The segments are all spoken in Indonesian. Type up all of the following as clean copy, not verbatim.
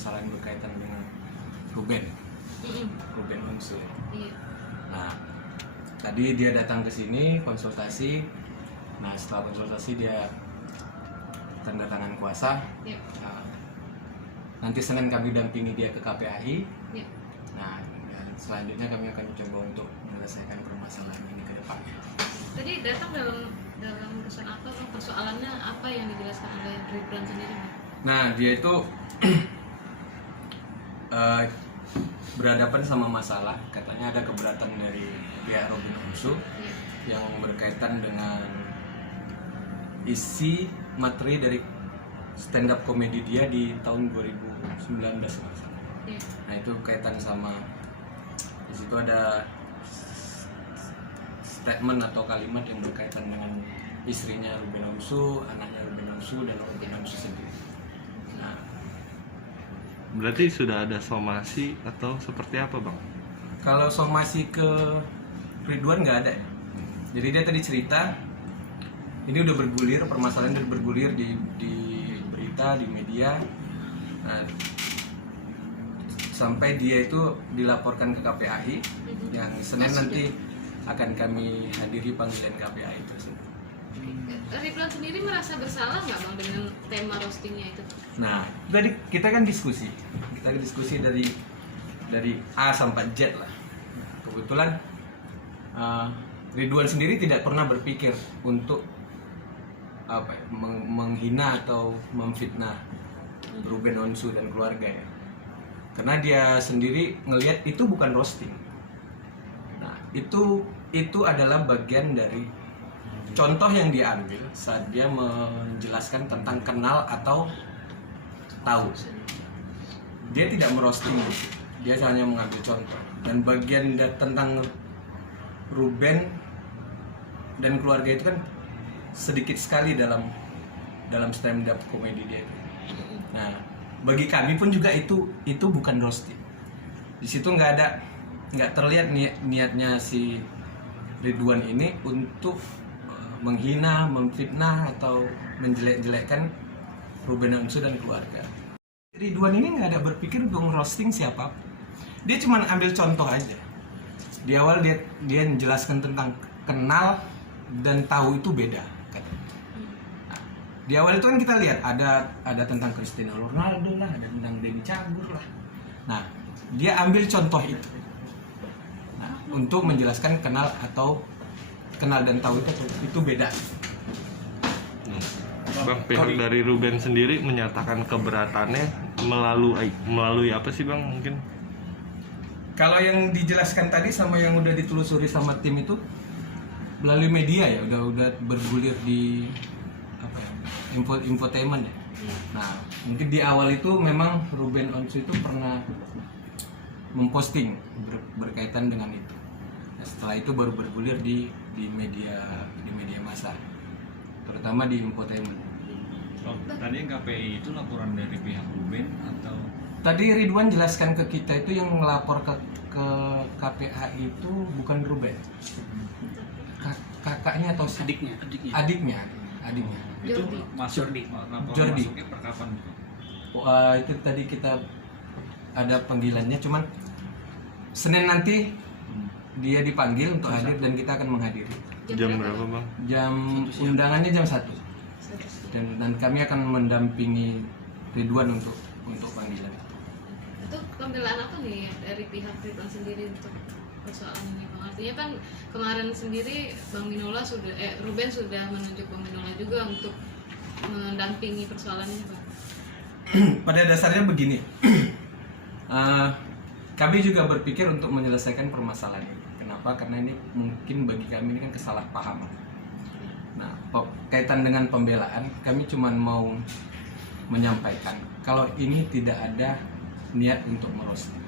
permasalahan berkaitan dengan Ruben Onsu. Nah, tadi dia datang ke sini konsultasi. Nah, setelah konsultasi dia tanda tangan kuasa. Nah, nanti Senin kami dampingi dia ke KPAI. Nah, dan selanjutnya kami akan coba untuk menyelesaikan permasalahan ini ke depan. Tadi datang dalam kesan apa, persoalannya apa yang dijelaskan oleh Ridwan sendiri? Nah, dia itu berhadapan sama masalah, katanya ada keberatan dari pihak Ruben Onsu yang berkaitan dengan isi materi dari stand up komedi dia di tahun 2019 kalau salah. Nah, itu kaitan sama, di situ ada statement atau kalimat yang berkaitan dengan istrinya Ruben Onsu, anaknya Ruben Onsu, dan Ruben Onsu sendiri. Nah, berarti sudah ada somasi atau seperti apa, Bang? kalau somasi ke Ridwan nggak ada ya. Jadi dia tadi cerita, ini udah bergulir, permasalahan udah bergulir di berita, di media. Nah, sampai dia itu dilaporkan ke KPAI yang Senin nanti akan kami hadiri panggilan KPAI itu. Ridwan sendiri merasa bersalah nggak Bang dengan tema roastingnya itu? Nah, tadi kita kan diskusi dari A sampai Z lah. Kebetulan Ridwan sendiri tidak pernah berpikir untuk menghina atau memfitnah Ruben Onsu dan keluarga ya. Karena dia sendiri ngelihat itu bukan roasting. Nah, itu adalah bagian dari contoh yang dia ambil saat dia menjelaskan tentang kenal atau tahu. Dia tidak merosting, dia hanya mengambil contoh. Dan bagian tentang Ruben dan keluarga itu kan sedikit sekali dalam stand up komedi dia. Nah, bagi kami pun juga itu bukan roasting. Di situ nggak terlihat niatnya si Ridwan ini untuk menghina, memfitnah atau menjelek-jelekkan Ruben Onsu dan keluarga. Ridwan ini nggak ada berpikir untuk roasting siapa. Dia cuma ambil contoh aja. Di awal dia menjelaskan tentang kenal dan tahu itu beda. Nah, di awal itu kan kita lihat ada tentang Cristiano Ronaldo lah, ada tentang Denny Cagur lah. Nah, dia ambil contoh itu. Nah, untuk menjelaskan kenal dan tahu itu beda. Bang, pihak dari Ruben sendiri menyatakan keberatannya melalui apa sih, Bang, mungkin? Kalau yang dijelaskan tadi sama yang udah ditelusuri sama tim itu melalui media ya, udah bergulir di infotainment ya. Nah, mungkin di awal itu memang Ruben Onsu itu pernah memposting berkaitan dengan itu. Nah, setelah itu baru bergulir di media massa, terutama di infotainment. Oh, tadi KPI itu laporan dari pihak Ruben atau? Tadi Ridwan jelaskan ke kita itu yang melapor ke KPAI itu bukan Ruben, kakaknya atau adiknya. Itu masuk Jordi. Masuknya per kapan itu? Itu tadi kita ada panggilannya, cuman Senin nanti dia dipanggil untuk hadir dan kita akan menghadiri. Jam berapa, Bang? Undangannya jam 1. Dan kami akan mendampingi Ridwan untuk panggilan. Itu pembelaan apa nih dari pihak Ridwan sendiri untuk persoalan ini, Bang? Artinya kan kemarin sendiri Ruben sudah menunjuk Bang Minola juga untuk mendampingi persoalan ini, Bang. Pada dasarnya begini, kami juga berpikir untuk menyelesaikan permasalahan ini. Kenapa? Karena ini mungkin bagi kami ini kan kesalahpahaman. Nah, kaitan dengan pembelaan, kami cuma mau menyampaikan kalau ini tidak ada niat untuk merosting.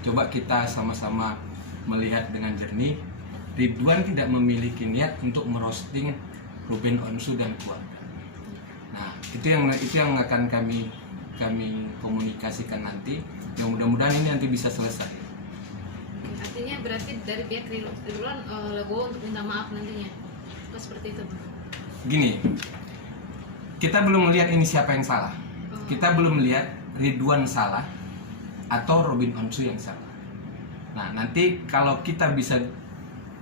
Coba kita sama-sama melihat dengan jernih. Ridwan tidak memiliki niat untuk merosting Ruben Onsu dan keluarga. Nah, itu yang akan kami komunikasikan nanti. Yang mudah-mudahan ini nanti bisa selesai. Artinya berarti dari pihak Ridwan legowo untuk minta maaf nantinya. Seperti itu, Bang. Gini, kita belum melihat ini siapa yang salah. Kita belum melihat Ridwan salah atau Robin Onsu yang salah. Nah, nanti kalau kita bisa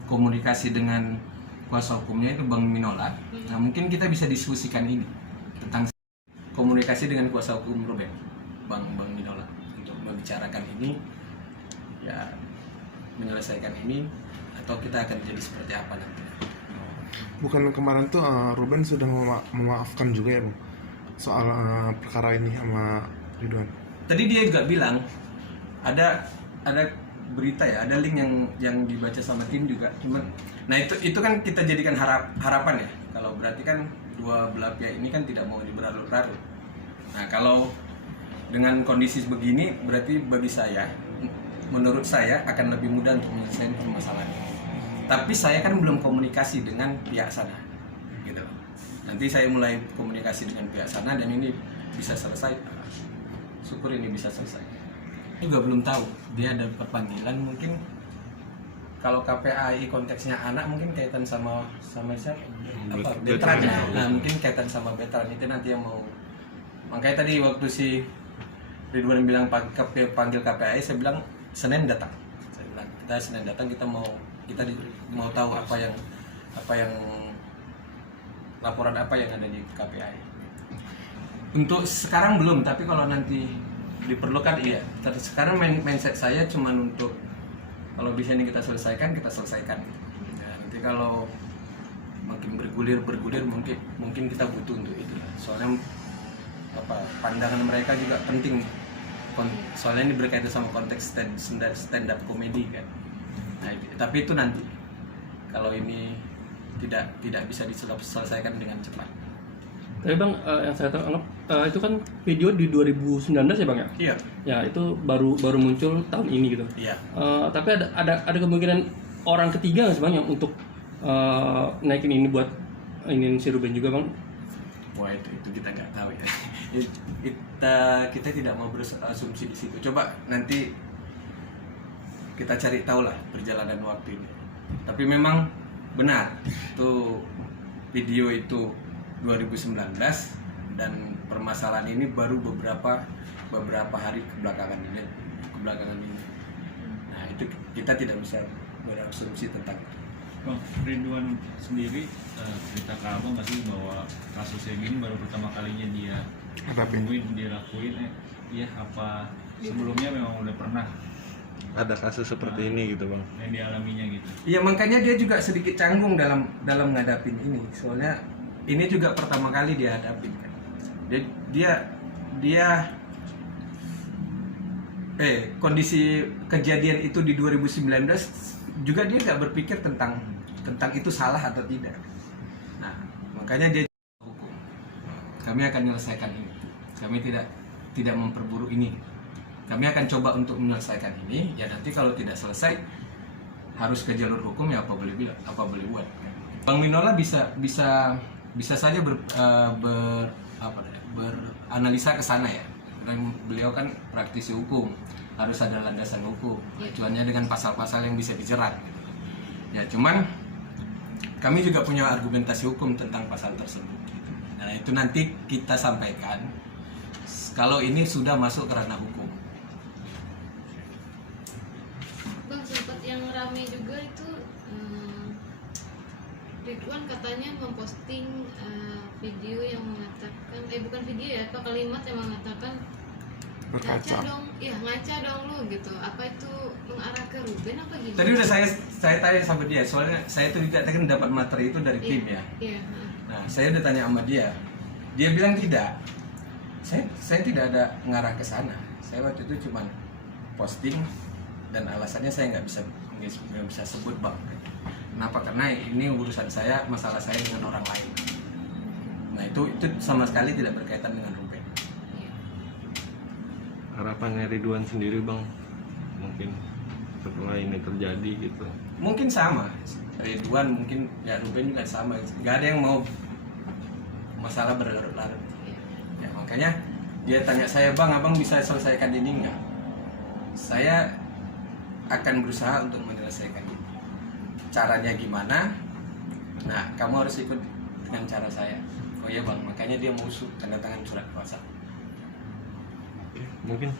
komunikasi dengan kuasa hukumnya itu Bang Minola, nah mungkin kita bisa diskusikan ini tentang komunikasi dengan kuasa hukum Ruben, Bang Minola, untuk membicarakan ini, ya menyelesaikan ini, atau kita akan jadi seperti apa nanti. Bukan kemarin tuh Ruben sudah memaafkan juga ya Bang soal perkara ini sama Ridwan. Tadi dia juga bilang ada berita ya, ada link yang dibaca sama tim juga. Cuman, nah itu kan kita jadikan harapan ya. Kalau berarti kan dua belah pihak ini kan tidak mau berlarut-larut. Nah kalau dengan kondisi begini, berarti bagi saya, menurut saya akan lebih mudah untuk menyelesaikan permasalahan ini. Tapi saya kan belum komunikasi dengan pihak sana, gitu. Nanti saya mulai komunikasi dengan pihak sana dan ini bisa selesai. Syukur ini bisa selesai. Juga belum tahu dia ada panggilan, mungkin kalau KPAI konteksnya anak mungkin kaitan sama siapa? Veteran. Nah, mungkin kaitan sama veteran itu nanti yang mau. Makanya tadi waktu si Ridwan bilang panggil KPAI, saya bilang Senin datang. Saya bilang kita Senin datang, kita mau tahu apa yang laporan apa yang ada di KPAI. Untuk sekarang belum, tapi kalau nanti diperlukan iya. Sekarang mindset saya cuma untuk kalau bisa ini kita selesaikan. Ya, nanti kalau makin bergulir mungkin kita butuh untuk itu. Soalnya pandangan mereka juga penting. Soalnya ini berkaitan sama konteks stand up komedi kan. Nah, tapi itu nanti kalau ini tidak bisa diselesaikan dengan cepat. Tapi Bang, yang saya anggap itu kan video di 2019 ya Bang ya? Iya. Ya itu baru muncul tahun ini gitu. Iya. Tapi ada kemungkinan orang ketiga nggak sih Bang yang untuk naikin ini buat ini si Ruben juga Bang? Wah itu kita nggak tahu ya. Kita tidak mau berasumsi di situ. Coba nanti kita cari tahu lah perjalanan waktu ini. Tapi memang benar itu video itu 2019 dan permasalahan ini baru beberapa hari kebelakangan ini. Nah itu kita tidak bisa berasumsi tentang itu. Bang, Ridwan sendiri cerita ke abang nggak sih bahwa kasus yang ini baru pertama kalinya dia lakuin ya apa sebelumnya memang udah pernah Ada kasus seperti ini gitu Bang. yang dialaminya gitu. Iya makanya dia juga sedikit canggung dalam ngadapin ini. Soalnya ini juga pertama kali dia hadapin kan. Dia kondisi kejadian itu di 2019 juga dia nggak berpikir tentang itu salah atau tidak. Nah makanya dia hukum. Kami akan menyelesaikan ini. Kami tidak memperburuk ini. Kami akan coba untuk menyelesaikan ini. Ya nanti kalau tidak selesai harus ke jalur hukum ya apa boleh buat. Bang Minola bisa saja beranalisa ke sana ya. Dan beliau kan praktisi hukum, harus ada landasan hukum. Tujuannya dengan pasal-pasal yang bisa dijerat. Ya cuman kami juga punya argumentasi hukum tentang pasal tersebut. Nah itu nanti kita sampaikan kalau ini sudah masuk ke ranah hukum. Bang, sempat yang rame juga itu Ridwan katanya memposting video yang mengatakan bukan video ya, apa kalimat yang mengatakan ngaca dong lu gitu. Apa itu mengarah ke Ruben apa gimana? Tadi udah saya tanya sama dia, soalnya saya tuh tidak dapat materi itu dari tim ya. Iya. Nah, saya udah tanya sama dia. Dia bilang tidak. Saya tidak ada ngarah ke sana. Saya waktu itu cuma posting dan alasannya saya nggak bisa sebut Bang. Kenapa? Karena ini urusan saya, masalah saya dengan orang lain. Nah, itu sama sekali tidak berkaitan dengan Ruben. Harapannya Ridwan sendiri Bang, mungkin setelah ini terjadi gitu. Mungkin sama. Ridwan mungkin ya Ruben juga sama. Gak ada yang mau masalah berlarut-larut. Ya makanya dia tanya saya, Bang, abang bisa selesaikan ini nggak? Saya akan berusaha untuk menyelesaikan ini. Caranya gimana? Nah, kamu harus ikut dengan cara saya. Oh iya Bang, makanya dia mau tanda tangan surat kuasa. mungkin